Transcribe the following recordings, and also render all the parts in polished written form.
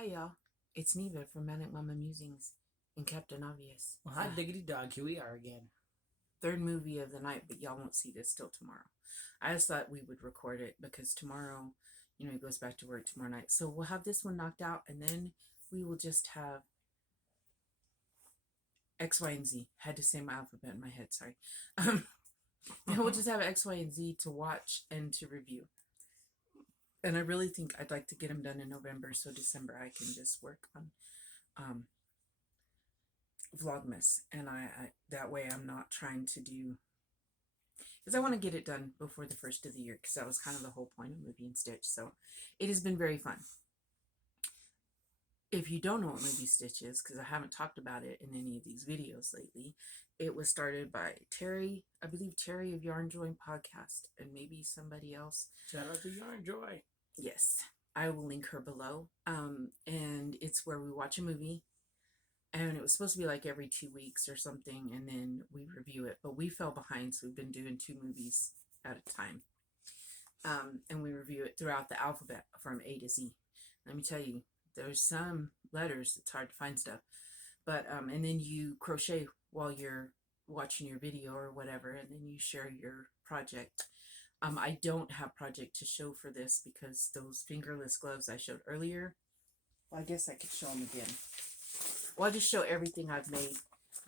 Hi, y'all. It's Neva from Manic Mama Musings and Captain Obvious. Well, hi, diggity dog. Here we are again. Third movie of the night, but y'all won't see this till tomorrow. I just thought we would record it because tomorrow, he goes back to work tomorrow night. So we'll have this one knocked out and then we will just have X, Y, and Z. Had to say my alphabet in my head, sorry. Then we'll just have X, Y, and Z to watch and to review. And I really think I'd like to get them done in November so December I can just work on um, Vlogmas, and I that way I'm not trying to do, because I want to get it done before the first of the year, because that was kind of the whole point of Movie and Stitch. So it has been very fun. If you don't know what Movie Stitch is, because I haven't talked about it in any of these videos lately, it was started by Terry, I believe Terry of Yarn Joy podcast, and maybe somebody else. Shout out to Yarn Joy. Yes, I will link her below. And it's where we watch a movie, and it was supposed to be like every 2 weeks or something, and then we review it, but we fell behind, so we've been doing 2 movies at a time. And we review it throughout the alphabet from A to Z. Let me tell you, there's some letters it's hard to find stuff, but and then you crochet while you're watching your video or whatever, and then you share your project. I don't have project to show for this because those fingerless gloves I showed earlier, well, I guess I could show them again. Well, I'll just show everything I've made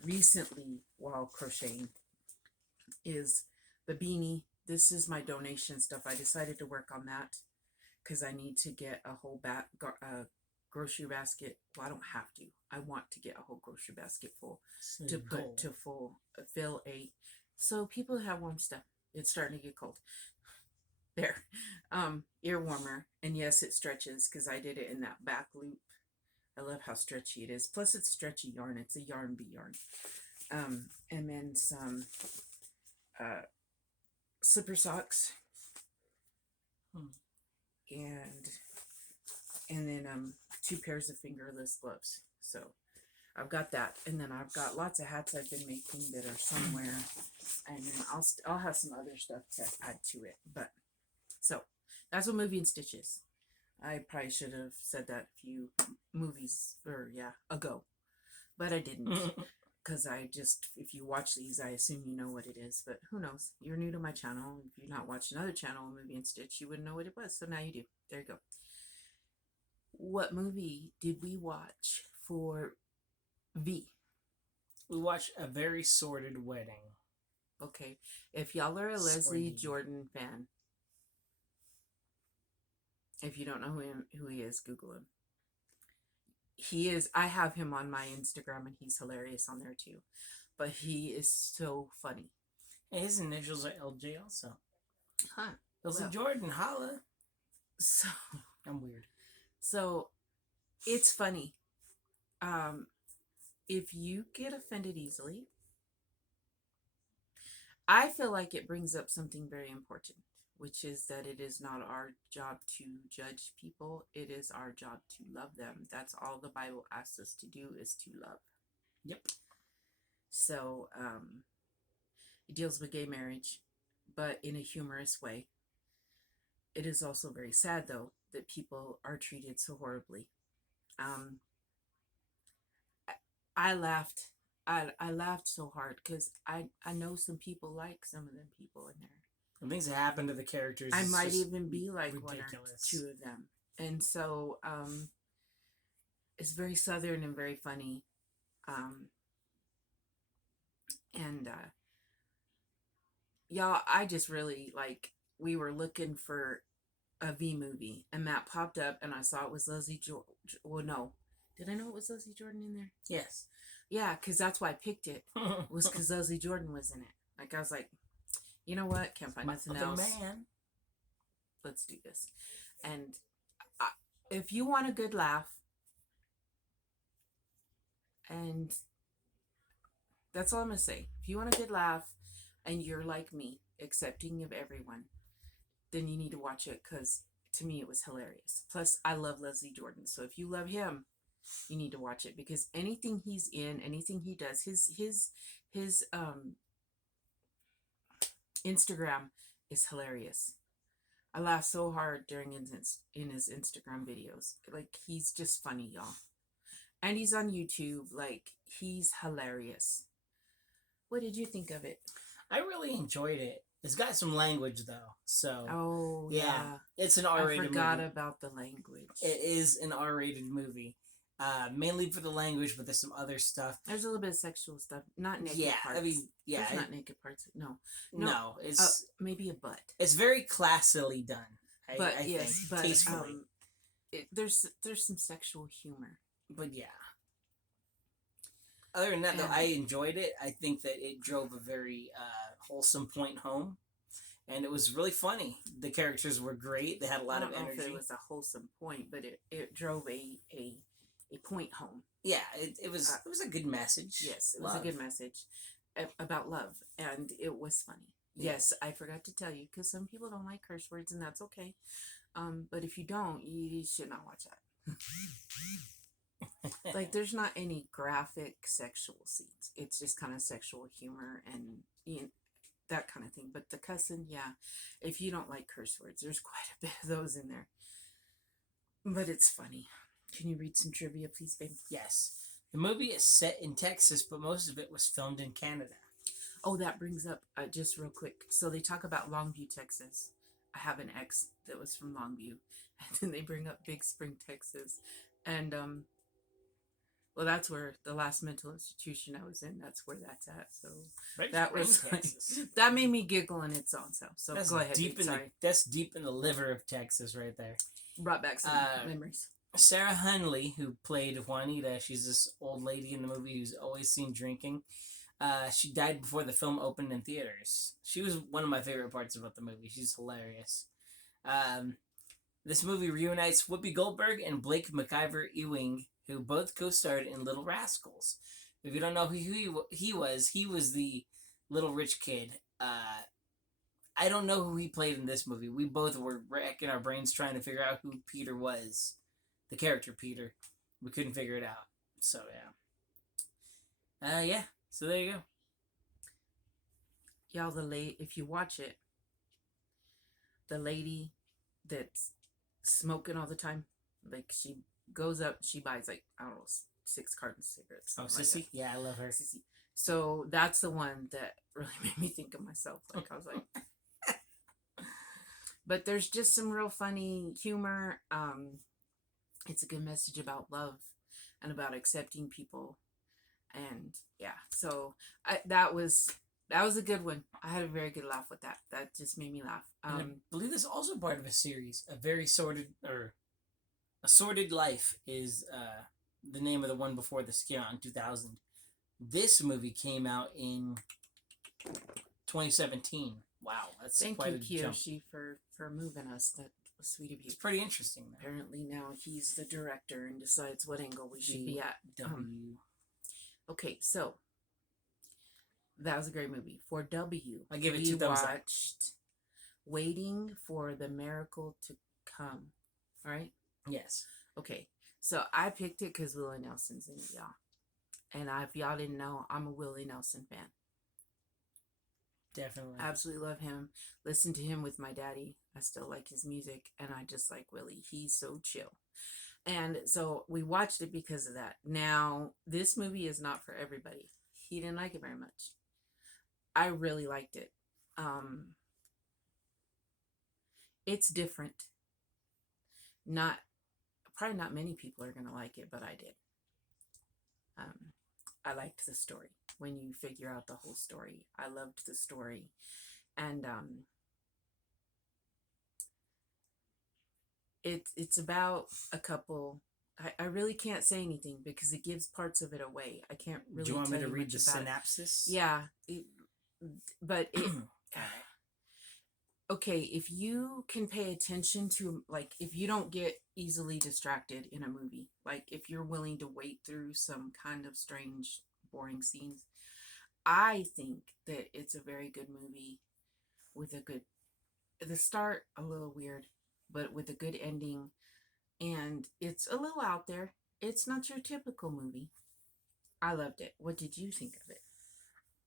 recently while crocheting. Is the beanie. This is my donation stuff. I decided to work on that because I need to get a whole grocery basket. Well, I don't have to. I want to get a whole grocery basket full to put to fill a. So people have warm stuff. It's starting to get cold. There, ear warmer, and yes, it stretches because I did it in that back loop. I love how stretchy it is. Plus, it's stretchy yarn. It's a yarn bee yarn. And then some slipper socks, and then 2 pairs of fingerless gloves. So I've got that, and then I've got lots of hats I've been making that are somewhere, and then I'll have some other stuff to add to it. But so that's what Movie and Stitch is. I probably should have said that a few movies ago, but I didn't. Because if you watch these, I assume you know what it is, but who knows? You're new to my channel. If you've not watched another channel, Movie and Stitch, you wouldn't know what it was, so now you do. There you go. What movie did we watch for V? We watched A Very Sordid Wedding. Okay, if y'all are a Leslie Jordan fan, if you don't know who he is, Google him. He is, I have him on my Instagram, and he's hilarious on there too. But he is so funny. And his initials are LJ also. Huh. Leslie Jordan, holla. So I'm weird. So it's funny. If you get offended easily, I feel like it brings up something very important, which is that it is not our job to judge people. It is our job to love them. That's all the Bible asks us to do, is to love. Yep. So it deals with gay marriage, but in a humorous way. It is also very sad, though, that people are treated so horribly. I laughed. I laughed so hard because I know some people like some of them people in there. The things that happen to the characters. I might even be like ridiculous. 1 or 2 of them, and so it's very Southern and very funny, and y'all, I just really like. We were looking for a V movie, and that popped up, and I saw it was Leslie Jordan. Well, no, did I know it was Leslie Jordan in there? Yes. Yeah, because that's why I picked it. Was because Leslie Jordan was in it. Like, I was like, you know what? Can't find nothing else. Man. Let's do this. And if you want a good laugh, and that's all I'm going to say. If you want a good laugh and you're like me, accepting of everyone, then you need to watch it, because to me it was hilarious. Plus, I love Leslie Jordan. So if you love him, you need to watch it, because anything he's in, anything he does, his Instagram is hilarious. I laugh so hard during in his Instagram videos. Like he's just funny, y'all. And he's on YouTube. Like he's hilarious. What did you think of it? I really enjoyed it. It's got some language though, so Oh yeah, yeah, it's an I R-rated forgot movie. about the language. It is an R-rated movie, mainly for the language, but there's some other stuff. There's a little bit of sexual stuff, not naked Yeah, parts. I mean, yeah, There's not naked parts. No, no, it's maybe a butt. it's very classily done. But I yes, think but tastefully. there's some sexual humor. But yeah. Other than that, though, I enjoyed it. I think that it drove a very wholesome point home, and it was really funny. The characters were great. They had a lot of I don't know energy. if it was a wholesome point, but it drove a point home. Yeah, it was a good message. Yes, it was a good message about love, and it was funny. Yes, I forgot to tell you because some people don't like curse words, and that's okay. But if you don't, you should not watch that. Like, there's not any graphic sexual scenes. It's just kind of sexual humor and that kind of thing. But the cussing, yeah, if you don't like curse words, there's quite a bit of those in there. But it's funny. Can you read some trivia, please, babe? Yes. The movie is set in Texas, but most of it was filmed in Canada. Oh, that brings up, just real quick. So they talk about Longview, Texas. I have an ex that was from Longview. And then they bring up Big Spring, Texas. And, well, that's where the last mental institution I was in, that's where that's at. So that was like, that made me giggle in its own self. So that's go ahead. That's deep in the liver of Texas right there. Brought back some memories. Sarah Hunley, who played Juanita, she's this old lady in the movie who's always seen drinking. She died before the film opened in theaters. She was one of my favorite parts about the movie. She's hilarious. This movie reunites Whoopi Goldberg and Blake McIver Ewing, who both co-starred in Little Rascals. If you don't know who he was the little rich kid. I don't know who he played in this movie. We both were racking our brains trying to figure out who Peter was. The character Peter. We couldn't figure it out. So, yeah. Yeah. So, there you go. Y'all, if you watch it, the lady that's smoking all the time, like, she goes up, she buys, like, I don't know, 6 cartons of cigarettes. Oh, Sissy? Like yeah, I love her. Sissy. So, that's the one that really made me think of myself. Like, I was like... But there's just some real funny humor. It's a good message about love and about accepting people. And yeah, so that was a good one. I had a very good laugh with that. That just made me laugh. And I believe this is also part of a series. A Sordid Life is the name of the one before this came out in 2000. This movie came out in 2017. Wow, that's quite a jump. Thank you, Kiyoshi, for moving us. That was sweet of you. It's pretty interesting, though. Apparently now he's the director and decides what angle we should be at. Okay, so that was a great movie. For W, I give it 2 thumbs up. We watched Waiting for the Miracle to Come. All right? Yes. Okay, so I picked it because Willie Nelson's in it, y'all. And if y'all didn't know, I'm a Willie Nelson fan. Definitely. Absolutely love him. Listen to him with my daddy. I still like his music, and I just like Willie. He's so chill. And so we watched it because of that. Now, this movie is not for everybody. He didn't like it very much. I really liked it. It's different. Probably not many people are going to like it, but I did. I liked the story. When you figure out the whole story, I loved the story. And it's about a couple. I really can't say anything because it gives parts of it away. I can't really. Do you want me to read the synopsis? Yeah, okay, if you can pay attention to, like, if you don't get easily distracted in a movie, like if you're willing to wait through some kind of strange, boring scenes, I think that it's a very good movie with the start a little weird, but with a good ending, and it's a little out there. It's not your typical movie. I loved it. What did you think of it?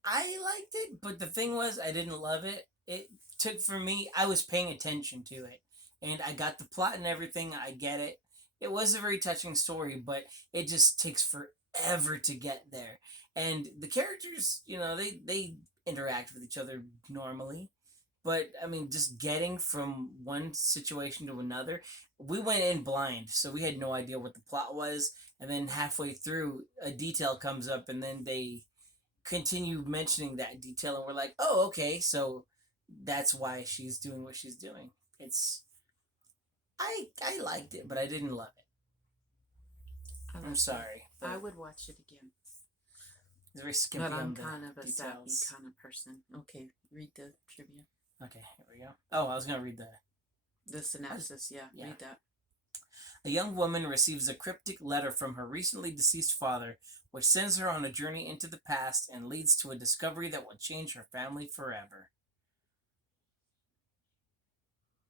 I liked it, but the thing was, I didn't love it. It took for me. I was paying attention to it, and I got the plot and everything. I get it. It was a very touching story, but it just takes forever to get there. And the characters, they interact with each other normally, but I mean, just getting from one situation to another, we went in blind, so we had no idea what the plot was. And then halfway through, a detail comes up, and then they continue mentioning that detail, and we're like, oh, okay, so that's why she's doing what she's doing. I liked it, but I didn't love it. I'm sorry. I would watch it again. It's very skimpy But I'm on the kind of a sappy details. kind of person. Okay, read the trivia. Okay, here we go. Oh, I was gonna read The synopsis, yeah, read that. A young woman receives a cryptic letter from her recently deceased father, which sends her on a journey into the past and leads to a discovery that will change her family forever.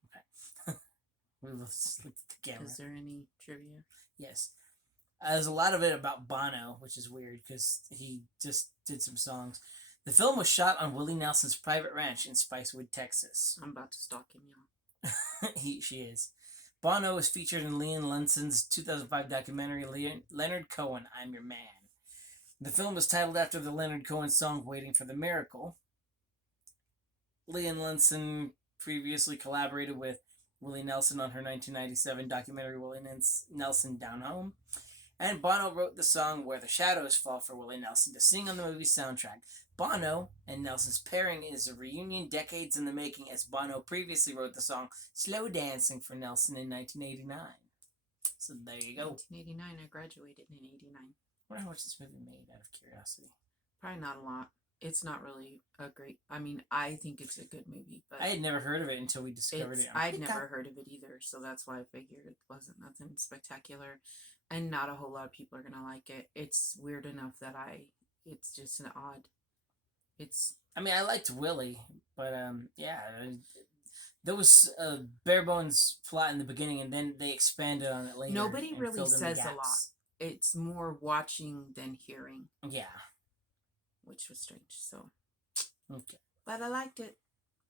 Okay. We will just look at the camera. Is there any trivia? Yes. There's a lot of it about Bono, which is weird because he just did some songs. The film was shot on Willie Nelson's private ranch in Spicewood, Texas. I'm about to stalk him, y'all. She is. Bono was featured in Leon Lunson's 2005 documentary Leonard Cohen, I'm Your Man. The film was titled after the Leonard Cohen song Waiting for the Miracle. Leon Lunson previously collaborated with Willie Nelson on her 1997 documentary Willie Nelson Down Home. And Bono wrote the song Where the Shadows Fall for Willie Nelson to sing on the movie's soundtrack. Bono and Nelson's pairing is a reunion decades in the making, as Bono previously wrote the song Slow Dancing for Nelson in 1989. So there you go. 1989, I graduated in 89. I wonder how much this movie made, out of curiosity. Probably not a lot. It's not really a great, I mean, I think it's a good movie, but I had never heard of it until we discovered it. I'd never heard of it either, so that's why I figured it wasn't nothing spectacular, and not a whole lot of people are gonna like it. It's weird enough that it's just an odd. I mean, I liked Willie, but yeah, there was a bare bones plot in the beginning, and then they expanded on it later. Nobody really says a lot. gaps. It's more watching than hearing, Yeah. which was strange. So, Okay. but I liked it.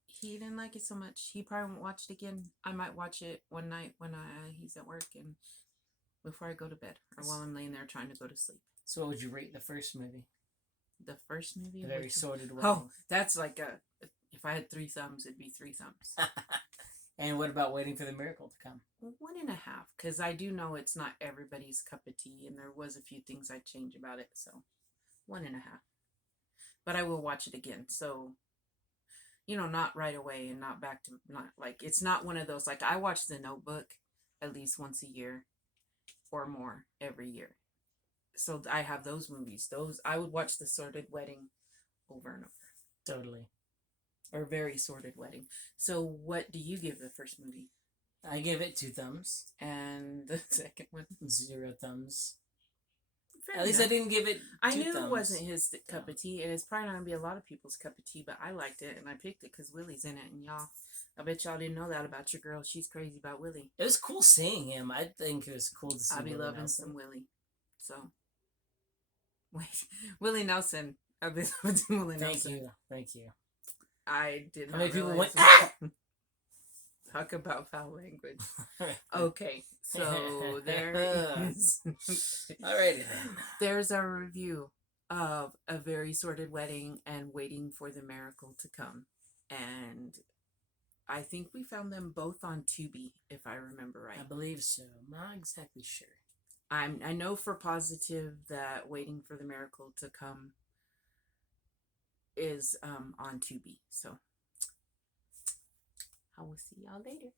He didn't like it so much. He probably won't watch it again. I might watch it one night when he's at work and before I go to bed, or while I'm laying there trying to go to sleep. So, what would you rate the first movie? The first movie? The Very Sordid Wedding. Oh, that's like if I had 3 thumbs, it'd be 3 thumbs. And what about Waiting for the Miracle to Come? 1.5, because I do know it's not everybody's cup of tea, and there was a few things I'd change about it, so 1.5. But I will watch it again, so, not right away and not back to, not like, it's not one of those, like, I watch The Notebook at least once a year or more every year. So I have those movies. I would watch The Sordid Wedding over and over. Totally. Or Very Sordid Wedding. So what do you give the first movie? I give it 2 thumbs. And the second one? 0 thumbs. Fair At least enough. I didn't give it 2 I knew thumbs. it wasn't his cup of tea, and it's probably not going to be a lot of people's cup of tea, but I liked it, and I picked it because Willie's in it, and y'all, I bet y'all didn't know that about your girl. She's crazy about Willie. It was cool seeing him. I think it was cool to see I'll be Willie loving Nelson. some Willie. So, wait, Willie Nelson. I've been loving Willie Nelson. Thank you. I did not How many people realize went, that. Talk about foul language. Okay, so there is. Alrighty then. There's a review of A Very Sordid Wedding and Waiting for the Miracle to Come, and I think we found them both on Tubi, if I remember right. I believe so. I'm not exactly sure. I know for positive that Waiting for the Miracle to Come is on Tubi, so I will see y'all later.